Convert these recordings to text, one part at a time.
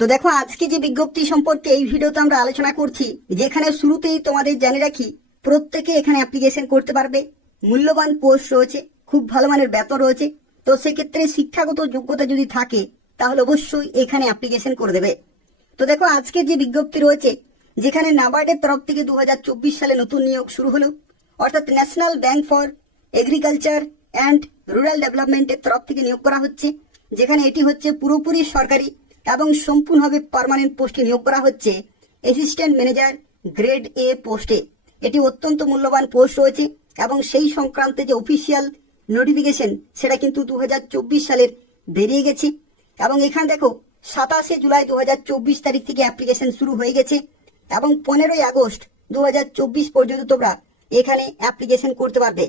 তো দেখো আজকে যে বিজ্ঞপ্তি সম্পর্কে এই ভিডিওতে আমরা আলোচনা করছি, যেখানে শুরুতেই তোমাদের জানিয়ে রাখি প্রত্যেকে এখানে অ্যাপ্লিকেশন করতে পারবে। মূল্যবান পোস্ট রয়েছে, খুব ভালো মানের বেতন রয়েছে। তো সেক্ষেত্রে শিক্ষাগত যোগ্যতা যদি থাকে তাহলে অবশ্যই এখানে অ্যাপ্লিকেশন করে দেবে। তো দেখো আজকে যে বিজ্ঞপ্তি রয়েছে, যেখানে নাবার্ডের তরফ থেকে 2024 সালে নতুন নিয়োগ শুরু হলো, অর্থাৎ national bank for agriculture and rural ডেভেলপমেন্টের তরফ থেকে নিয়োগ করা হচ্ছে। যেখানে এটি হচ্ছে পুরোপুরি সরকারি এবং সম্পূর্ণভাবে পার্মানেন্ট পোস্টে নিয়োগ করা হচ্ছে অ্যাসিস্ট্যান্ট ম্যানেজার গ্রেড এ পোস্টে। এটি অত্যন্ত মূল্যবান পোস্ট রয়েছে এবং সেই সংক্রান্তে যে অফিসিয়াল নোটিফিকেশন সেটা কিন্তু 2024 সালের বেরিয়ে গেছে। এবং এখানে দেখো 27 জুলাই 2024 তারিখ থেকে অ্যাপ্লিকেশন শুরু হয়ে গেছে এবং 15 আগস্ট 2024 পর্যন্ত তোমরা এখানে অ্যাপ্লিকেশন করতে পারবে।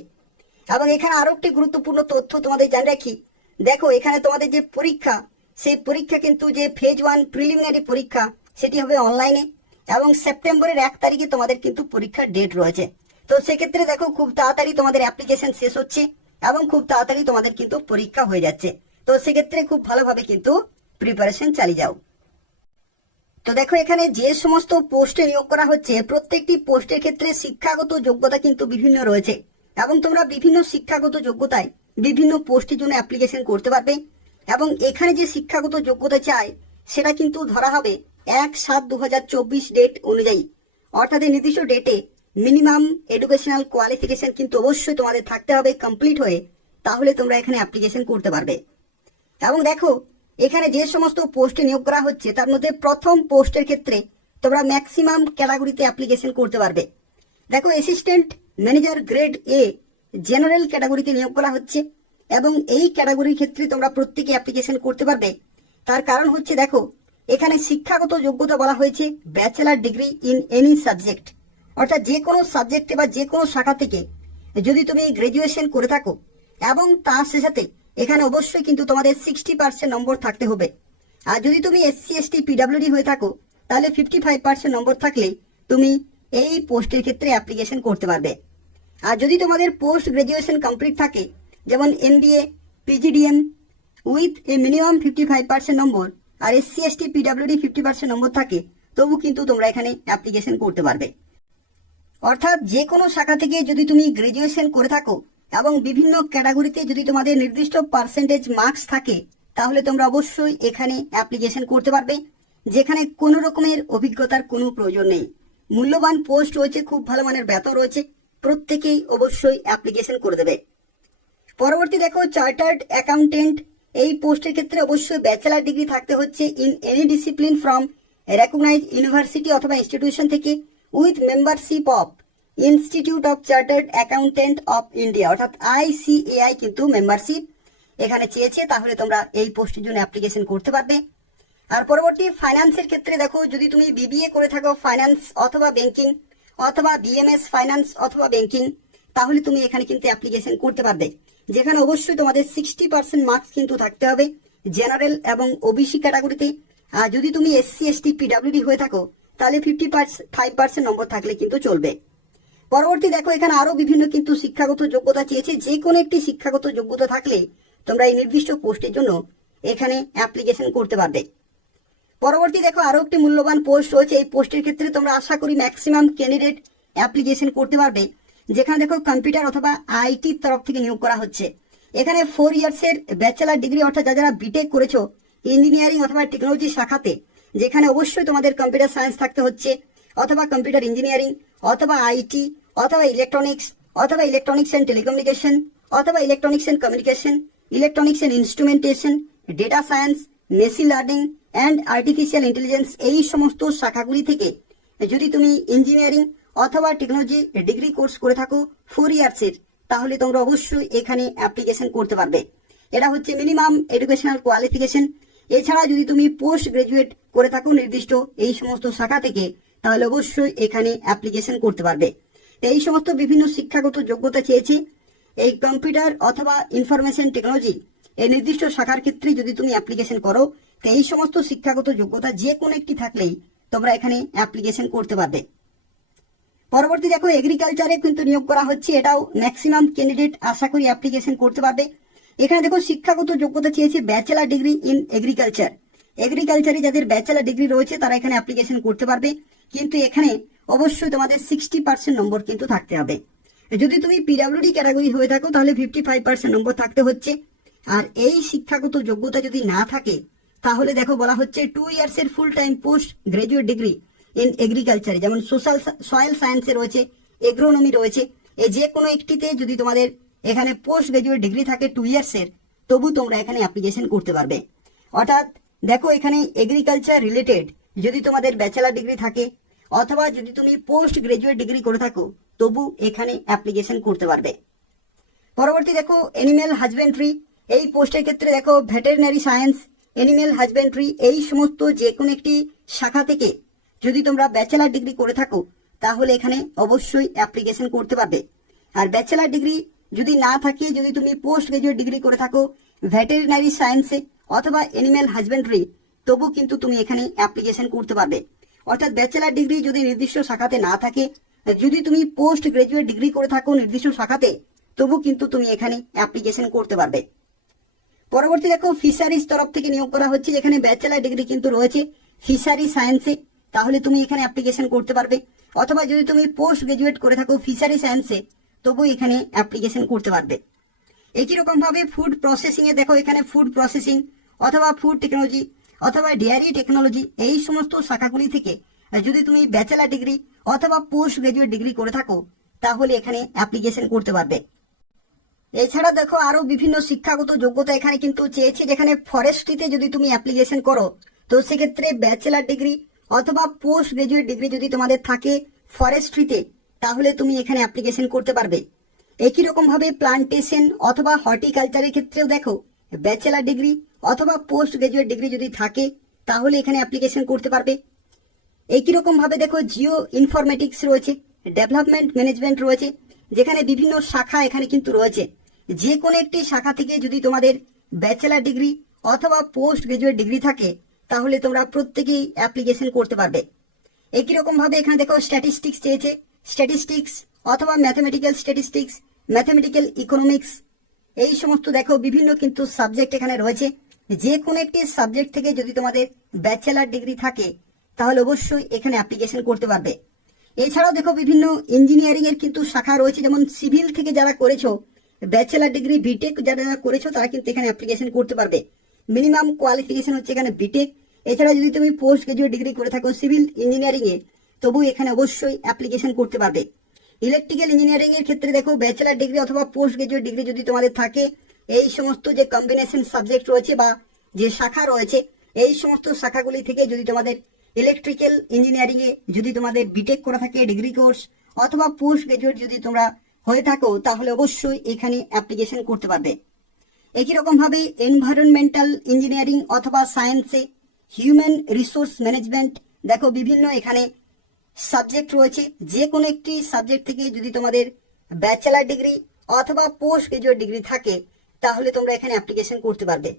এবং এখানে আরো একটি গুরুত্বপূর্ণ তথ্য তোমাদের জানিয়ে রাখি, দেখো এখানে তোমাদের যে পরীক্ষা, সেই পরীক্ষা কিন্তু যে ফেজ 1 প্রিলিমিনারি পরীক্ষা সেটি হবে অনলাইনে এবং সেপ্টেম্বরের 1 তারিখে তোমাদের কিন্তু পরীক্ষার ডেট রয়েছে। তো সেক্ষেত্রে দেখো খুব তাড়াতাড়ি তোমাদের অ্যাপ্লিকেশন শেষ হচ্ছে এবং খুব তাড়াতাড়ি তোমাদের কিন্তু পরীক্ষা হয়ে যাচ্ছে। তো সেক্ষেত্রে খুব ভালোভাবে কিন্তু প্রিপারেশন চালিয়ে যাও। তো দেখো এখানে যে সমস্ত পোস্টে নিয়োগ করা হচ্ছে, প্রত্যেকটি পোস্টের ক্ষেত্রে শিক্ষাগত যোগ্যতা কিন্তু বিভিন্ন রয়েছে এবং তোমরা বিভিন্ন শিক্ষাগত যোগ্যতায় বিভিন্ন পোস্টের জন্য অ্যাপ্লিকেশন করতে পারবে। এবং এখানে যে শিক্ষাগত যোগ্যতা চাই সেটা কিন্তু ধরা হবে 1/7/2024 ডেট অনুযায়ী, অর্থাৎ এই নির্দিষ্ট ডেটে মিনিমাম এডুকেশনাল কোয়ালিফিকেশন কিন্তু অবশ্যই তোমাদের থাকতে হবে কমপ্লিট হয়ে, তাহলে তোমরা এখানে অ্যাপ্লিকেশন করতে পারবে। এবং দেখো এখানে যে সমস্ত পোস্টে নিয়োগ করা হচ্ছে তার মধ্যে প্রথম পোস্টের ক্ষেত্রে তোমরা ম্যাক্সিমাম ক্যাটাগরিতে অ্যাপ্লিকেশন করতে পারবে। দেখো assistant manager grade a general ক্যাটাগরিতে নিয়োগ করা হচ্ছে এবং এই ক্যাটাগরির ক্ষেত্রে তোমরা প্রত্যেকে অ্যাপ্লিকেশন করতে পারবে। তার কারণ হচ্ছে দেখো এখানে শিক্ষাগত যোগ্যতা বলা হয়েছে bachelor degree in any subject, অর্থাৎ যে কোনো সাবজেক্টে বা যে কোনো শাখা থেকে যদি তুমি গ্রাজুয়েশন করে থাকো এবং তার সাথে এখানে অবশ্যই কিন্তু তোমাদের 60% নম্বর থাকতে হবে। আর যদি তুমি SC ST PWD হয়ে থাকো তাহলে 55% নম্বর থাকলে তুমি এই পোস্টের ক্ষেত্রে অ্যাপ্লিকেশন করতে পারবে। আর যদি তোমাদের পোস্ট গ্রাজুয়েশন কমপ্লিট থাকে, যেমন MBA PGDM with a minimum 55% number আর SC ST PWD 50% নম্বর থাকে, তবু কিন্তু তোমরা এখানে অ্যাপ্লিকেশন করতে পারবে। অর্থাৎ যে কোনো শাখা থেকে যদি তুমি গ্রাজুয়েশন করে থাকো এবং বিভিন্ন ক্যাটাগরিতে যদি তোমাদের নির্দিষ্ট পার্সেন্টেজ মার্কস থাকে, তাহলে তোমরা অবশ্যই এখানে অ্যাপ্লিকেশন করতে পারবে, যেখানে কোনো রকমের অভিজ্ঞতার কোনো প্রয়োজন নেই। মূল্যবান পোস্ট রয়েছে, খুব ভালো মানের বেতন রয়েছে, প্রত্যেকেই অবশ্যই অ্যাপ্লিকেশন করে দেবে। পরবর্তী দেখো চার্টার্ড অ্যাকাউন্টেন্ট, এই পোস্টের ক্ষেত্রে অবশ্যই ব্যাচেলার ডিগ্রি থাকতে হচ্ছে in any discipline from recognized university অথবা ইনস্টিটিউশন থেকে with membership of institute of chartered accountant of India, অর্থাৎ ICAI কিন্তু মেম্বারশিপ এখানে চেয়েছে, তাহলে তোমরা এই পোস্টের জন্য অ্যাপ্লিকেশন করতে পারবে। আর পরবর্তী ফাইন্যান্সের ক্ষেত্রে দেখো যদি তুমি BBA করে থাকো ফাইন্যান্স অথবা ব্যাংকিং অথবা BMS ফাইন্যান্স অথবা ব্যাংকিং, তাহলে তুমি এখানে কিন্তু অ্যাপ্লিকেশন করতে পারবে, যেখানে অবশ্যই তোমাদের 60% মার্কস কিন্তু থাকতে হবে জেনারেল এবং OBC ক্যাটাগরিতে। আর যদি তুমি SC ST PWD হয়ে থাকো তাহলে 55% নম্বর থাকলে কিন্তু চলবে। পরবর্তী দেখো এখানে আরো বিভিন্ন কিন্তু শিক্ষাগত যোগ্যতা চেয়েছে, যে কোনো একটি শিক্ষাগত যোগ্যতা থাকলে তোমরা এই নির্দিষ্ট পোস্টের জন্য এখানে অ্যাপ্লিকেশন করতে পারবে। পরবর্তী দেখো আরো একটি মূল্যবান পোস্ট রয়েছে, এই পোস্টের ক্ষেত্রে তোমরা আশা করি ম্যাক্সিমাম ক্যান্ডিডেট অ্যাপ্লিকেশন করতে পারবে, যেখানে দেখো কম্পিউটার অথবা IT তরফ থেকে নিয়োগ করা হচ্ছে। এখানে 4 ইয়ার্সের ব্যাচেলার ডিগ্রি, অর্থাৎ যারা বিটেক করেছো ইঞ্জিনিয়ারিং অথবা টেকনোলজি শাখাতে, যেখানে অবশ্যই তোমাদের কম্পিউটার সায়েন্স থাকতে হচ্ছে অথবা কম্পিউটার ইঞ্জিনিয়ারিং অথবা IT অথবা ইলেকট্রনিক্স অথবা ইলেকট্রনিক্স অ্যান্ড টেলিকমিউনিকেশন অথবা electronics and communication, electronics and instrumentation, data science, machine learning and artificial intelligence, এই সমস্ত শাখাগুলি থেকে যদি তুমি ইঞ্জিনিয়ারিং অথবা টেকনোলজি ডিগ্রি কোর্স করে থাকো 4 ইয়ার্সের, তাহলে তোমরা অবশ্যই এখানে অ্যাপ্লিকেশন করতে পারবে। এটা হচ্ছে মিনিমাম এডুকেশনাল কোয়ালিফিকেশন। এছাড়া যদি তুমি পোস্ট গ্রাজুয়েট করে থাকো নির্দিষ্ট এই সমস্ত শাখা থেকে, তাহলে অবশ্যই এখানে অ্যাপ্লিকেশন করতে পারবে। এই সমস্ত বিভিন্ন শিক্ষাগত যোগ্যতা চেয়েছি এই কম্পিউটার অথবা ইনফরমেশন টেকনোলজি এই নির্দিষ্ট শাখার ক্ষেত্রে যদি তুমি অ্যাপ্লিকেশন করো, তো এই সমস্ত শিক্ষাগত যোগ্যতা যে কোনো একটি থাকলেই তোমরা এখানে অ্যাপ্লিকেশন করতে পারবে। পরবর্তী দেখো এগ্রিকালচারে কিন্তু নিয়োগ করা হচ্ছে, এটাও ম্যাক্সিমাম ক্যান্ডিডেট আশা করি অ্যাপ্লিকেশন করতে পারবে। এখানে দেখো শিক্ষাগত যোগ্যতা চেয়েছে ব্যাচেলার ডিগ্রি ইন এগ্রিকালচার এগ্রিকালচারে যাদের ব্যাচেলার ডিগ্রি রয়েছে তারা এখানে অ্যাপ্লিকেশন করতে পারবে, কিন্তু এখানে অবশ্যই তোমাদের 60% নম্বর কিন্তু থাকতে হবে। যদি তুমি পিডাব্লিউডি ক্যাটাগরি হয়ে থাকো তাহলে 55% নম্বর থাকতে হচ্ছে। আর এই শিক্ষাগত যোগ্যতা যদি না থাকে তাহলে দেখো বলা হচ্ছে 2 ইয়ার্সের full time postgraduate degree in এগ্রিকালচারে, যেমন সয়েল সায়েন্সে রয়েছে, এগ্রোনমি রয়েছে, এই যে কোনো একটিতে যদি তোমাদের এখানে পোস্ট গ্রাজুয়েট ডিগ্রি থাকে 2 ইয়ার্সের, তবু তোমরা এখানে অ্যাপ্লিকেশন করতে পারবে। অর্থাৎ দেখো এখানে এগ্রিকালচার রিলেটেড যদি তোমাদের ব্যাচেলার ডিগ্রি থাকে অথবা যদি তুমি পোস্ট গ্রাজুয়েট ডিগ্রি করে থাকো তবু এখানে অ্যাপ্লিকেশন করতে পারবে। পরবর্তী দেখো এনিম্যাল হাজবেন্ড্রি, এই পোস্টের ক্ষেত্রে দেখো ভেটেরিনারি সায়েন্স, এনিম্যাল হাজবেন্ড্রি, এই সমস্ত যে কোনো একটি শাখা থেকে যদি তোমরা ব্যাচেলার ডিগ্রি করে থাকো তাহলে এখানে অবশ্যই অ্যাপ্লিকেশন করতে পারবে। আর ব্যাচেলার ডিগ্রি যদি না থাকে, যদি তুমি পোস্ট গ্রাজুয়েট ডিগ্রি করে থাকো ভেটেরিনারি সায়েন্সে অথবা এনিম্যাল হাজবেন্ড্রি, তবু কিন্তু তুমি এখানে অ্যাপ্লিকেশন করতে পারবে। অর্থাৎ ব্যাচেলার ডিগ্রি যদি নির্দিষ্ট শাখাতে না থাকে, যদি তুমি পোস্ট গ্রাজুয়েট ডিগ্রি করে থাকো নির্দিষ্ট শাখাতে, তবু কিন্তু তুমি এখানে অ্যাপ্লিকেশন করতে পারবে। পরবর্তী দেখো ফিশারিজ তরফ থেকে নিয়োগ করা হচ্ছে, এখানে ব্যাচেলার ডিগ্রি কিন্তু রয়েছে ফিশারি সায়েন্সে, তাহলে তুমি এখানে অ্যাপ্লিকেশন করতে পারবে। অথবা যদি তুমি পোস্ট গ্রাজুয়েট করে থাকো ফিশারি সায়েন্সে, তবু এখানে অ্যাপ্লিকেশন করতে পারবে। একই রকম ভাবে ফুড প্রসেসিং এ দেখো এখানে ফুড প্রসেসিং অথবা ফুড টেকনোলজি অথবা ডেয়ারি টেকনোলজি, এই সমস্ত শাখাগুলি থেকে যদি তুমি ব্যাচেলার ডিগ্রি অথবা পোস্ট গ্রাজুয়েট ডিগ্রি করে থাকো তাহলে এখানে অ্যাপ্লিকেশন করতে পারবে। এছাড়া দেখো আরো বিভিন্ন শিক্ষাগত যোগ্যতা এখানে কিন্তু চেয়েছে, যেখানে ফরেস্ট্রিতে যদি তুমি অ্যাপ্লিকেশন করো তো সেক্ষেত্রে ব্যাচেলার ডিগ্রি অথবা পোস্ট গ্রাজুয়েট ডিগ্রি যদি তোমাদের থাকে ফরেস্ট্রিতে, তাহলে তুমি এখানে অ্যাপ্লিকেশন করতে পারবে। একই রকম ভাবে প্লান্টেশন অথবা হর্টিকালচারের ক্ষেত্রেও দেখো ব্যাচেলার ডিগ্রি অথবা পোস্ট গ্রাজুয়েট ডিগ্রি যদি থাকে তাহলে এখানে অ্যাপ্লিকেশন করতে পারবে। একই রকম ভাবে দেখো জিও ইনফরমেটিক্স রয়েছে, ডেভেলপমেন্ট ম্যানেজমেন্ট রয়েছে, যেখানে বিভিন্ন শাখা এখানে কিন্তু রয়েছে। যে কোনো একটি শাখা থেকে যদি তোমাদের ব্যাচেলার ডিগ্রি অথবা পোস্ট গ্রাজুয়েট ডিগ্রি থাকে তাহলে তোমরা প্রত্যেকেই অ্যাপ্লিকেশন করতে পারবে। একই রকম ভাবে এখানে দেখো স্ট্যাটিস্টিক্স চেয়েছে, স্ট্যাটিস্টিক্স অথবা ম্যাথমেটিক্যাল স্ট্যাটিস্টিক্স, ম্যাথমেটিক্যাল ইকোনমিক্স, এই সমস্ত দেখো বিভিন্ন কিন্তু সাবজেক্ট এখানে রয়েছে। যে কোনো একটি সাবজেক্ট থেকে যদি তোমাদের ব্যাচেলার ডিগ্রি থাকে তাহলে অবশ্যই এখানে অ্যাপ্লিকেশন করতে পারবে। এছাড়াও দেখো বিভিন্ন ইঞ্জিনিয়ারিং এর কিন্তু শাখা রয়েছে, যেমন সিভিল থেকে যারা করেছো ব্যাচেলার ডিগ্রি বিটেক যারা করেছো তারা কিন্তু এখানে অ্যাপ্লিকেশন করতে পারবে। মিনিমাম কোয়ালিফিকেশন হচ্ছে এখানে বিটেক। এছাড়া যদি তুমি পোস্ট গ্রাজুয়েট ডিগ্রি করে থাকো সিভিল ইঞ্জিনিয়ারিং এ, তবু এখানে অবশ্যই অ্যাপ্লিকেশন করতে পারবে। ইলেকট্রিক্যাল ইঞ্জিনিয়ারিং এর ক্ষেত্রে দেখো ব্যাচেলার ডিগ্রি অথবা পোস্ট গ্রাজুয়েট ডিগ্রি যদি তোমাদের থাকে, এই সমস্ত যে কম্বিনেশন সাবজেক্ট রয়েছে বা যে শাখা রয়েছে এই সমস্ত শাখাগুলি থেকে যদি তোমাদের ইলেকট্রিক্যাল ইঞ্জিনিয়ারিং এ যদি তোমাদের বিটেক করা থাকে ডিগ্রি কোর্স অথবা পোস্ট গ্রাজুয়েট যদি তোমরা হয়ে থাকো তাহলে অবশ্যই এখানে অ্যাপ্লিকেশন করতে পারবে। একই রকম ভাবে এনভায়রনমেন্টাল ইঞ্জিনিয়ারিং অথবা সায়েন্সে হিউম্যান রিসোর্স ম্যানেজমেন্ট, দেখো বিভিন্ন এখানে সাবজেক্ট রয়েছে। যে কোনো একটি সাবজেক্ট থেকে যদি তোমাদের ব্যাচেলার ডিগ্রি অথবা পোস্ট গ্রাজুয়েট ডিগ্রি থাকে তাহলে তোমরা এখানে অ্যাপ্লিকেশন করতে পারবে।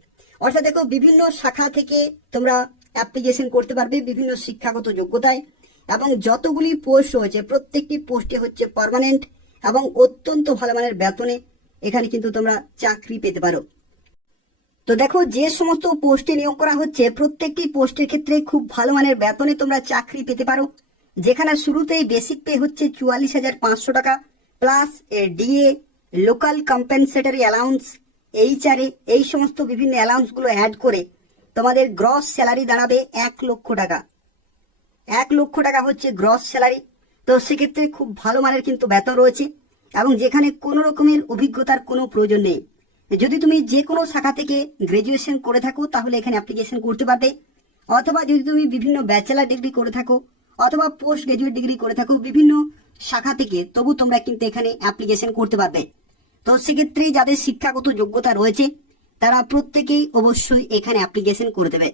অর্থাৎ দেখো বিভিন্ন শাখা থেকে তোমরা অ্যাপ্লিকেশন করতে পারবে বিভিন্ন শিক্ষাগত যোগ্যতায়, এবং যতগুলি পোস্ট রয়েছে প্রত্যেকটি পোস্টে হচ্ছে পার্মানেন্ট এবং অত্যন্ত ভালো মানের বেতনে এখানে কিন্তু তোমরা চাকরি পেতে পারো। তো দেখো যে সমস্ত পোস্টে নিয়োগ করা হচ্ছে প্রত্যেকটি পোস্টের ক্ষেত্রে খুব ভালো মানের বেতনে তোমরা চাকরি পেতে পারো, যেখানে শুরুতেই বেসিক পে হচ্ছে 44,500 টাকা plus DA, local compensatory allowance, HRA, এই সমস্ত বিভিন্ন অ্যালাউন্স গুলো অ্যাড করে তোমাদের গ্রস স্যালারি দাঁড়াবে 1 লক্ষ টাকা। 1 লক্ষ টাকা হচ্ছে গ্রস স্যালারি। তো সেক্ষেত্রে খুব ভালো মানের কিন্তু বেতন রয়েছে এবং যেখানে কোনো রকমের অভিজ্ঞতার কোনো প্রয়োজন নেই। যদি তুমি যে কোনো শাখা থেকে গ্রাজুয়েশন করে থাকো তাহলে এখানে অ্যাপ্লিকেশন করতে পারবে, অথবা যদি তুমি বিভিন্ন ব্যাচেলার ডিগ্রি করে থাকো অথবা পোস্ট গ্রাজুয়েট ডিগ্রি করে থাকো বিভিন্ন শাখা থেকে, তবু তোমরা কিন্তু এখানে অ্যাপ্লিকেশন করতে পারবে। তো সেক্ষেত্রে যাদের শিক্ষাগত যোগ্যতা রয়েছে তারা প্রত্যেকেই অবশ্যই এখানে অ্যাপ্লিকেশন করে দেবে।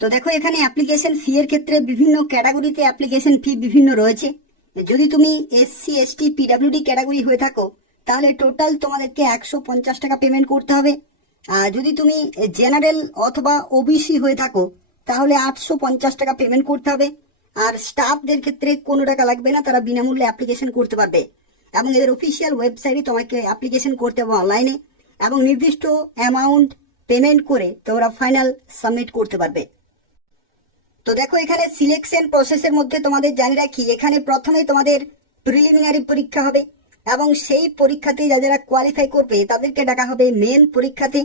তো দেখো এখানে অ্যাপ্লিকেশন ফি এর ক্ষেত্রে বিভিন্ন ক্যাটাগরিতে অ্যাপ্লিকেশন ফি বিভিন্ন রয়েছে। যদি তুমি এসসি এসটি পিডাব্লিউডি ক্যাটাগরি হয়ে থাকো তাহলে টোটাল তোমাদেরকে 150 টাকা পেমেন্ট করতে হবে। আর যদি তুমি জেনারেল অথবা ওবিসি হয়ে থাকো তাহলে 850 টাকা পেমেন্ট করতে হবে। আর স্টাফদের ক্ষেত্রে কোনো টাকা লাগবে না, তারা বিনামূল্যে অ্যাপ্লিকেশন করতে পারবে এবং এদের অফিসিয়াল ওয়েবসাইটে তোমাকে অ্যাপ্লিকেশন করতে হবে অনলাইনে, এবং নির্দিষ্ট অ্যামাউন্ট পেমেন্ট করে তোমরা ফাইনাল সাবমিট করতে পারবে। তো দেখো এখানে সিলেকশন প্রসেসের মধ্যে তোমাদের জানিয়ে রাখি, এখানে প্রথমে তোমাদের প্রিলিমিনারি পরীক্ষা হবে এবং সেই পরীক্ষাতে যারা কোয়ালিফাই করবে তাদেরকে ডাকা হবে মেন পরীক্ষাতে।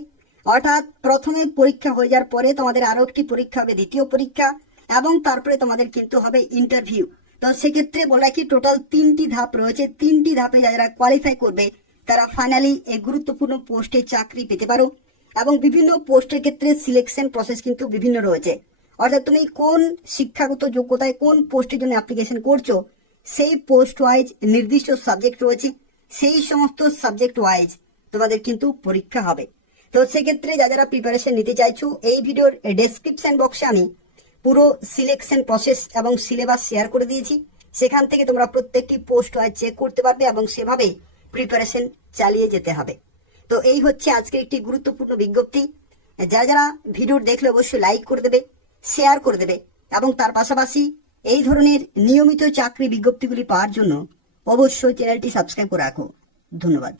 অর্থাৎ প্রথমে পরীক্ষা হয়ে যাওয়ার পরে তোমাদের আরো একটি পরীক্ষা হবে, দ্বিতীয় পরীক্ষা, এবং তারপরে তোমাদের কিন্তু হবে ইন্টারভিউ। তো সেক্ষেত্রে বলে রাখি টোটাল 3টি ধাপ রয়েছে। 3টি ধাপে যারা কোয়ালিফাই করবে তারা ফাইনালি এই গুরুত্বপূর্ণ পোস্টে চাকরি পেতে পারো। এবং বিভিন্ন পোস্টের ক্ষেত্রে সিলেকশন প্রসেস কিন্তু বিভিন্ন রয়েছে। অর্থাৎ তুমি কোন শিক্ষাগত যোগ্যতায় কোন পোস্টের জন্য অ্যাপ্লিকেশন করছো সেই পোস্ট ওয়াইজ নির্দিষ্ট সাবজেক্ট রয়েছে, সেই সমস্ত সাবজেক্ট ওয়াইজ তোমাদের কিন্তু পরীক্ষা হবে। তো সেক্ষেত্রে যারা প্রিপারেশন নিতে চাইছো, এই ভিডিওর ডেসক্রিপশন বক্সে আমি পুরো সিলেকশন প্রসেস এবং সিলেবাস শেয়ার করে দিয়েছি। সেখান থেকে তোমরা প্রত্যেকটি পোস্ট ওয়াইজ চেক করতে পারবে এবং সেভাবে প্রিপারেশন চালিয়ে যেতে হবে। তো এই হচ্ছে আজকের একটি গুরুত্বপূর্ণ বিজ্ঞপ্তি। যারা ভিডিও দেখলে অবশ্যই লাইক করে দেবে, শেয়ার করে দেবে এবং তার পাশাপাশি এই ধরনের নিয়মিত চাকরি বিজ্ঞপ্তিগুলি পাওয়ার জন্য অবশ্যই চ্যানেলটি সাবস্ক্রাইব করে রাখো। ধন্যবাদ।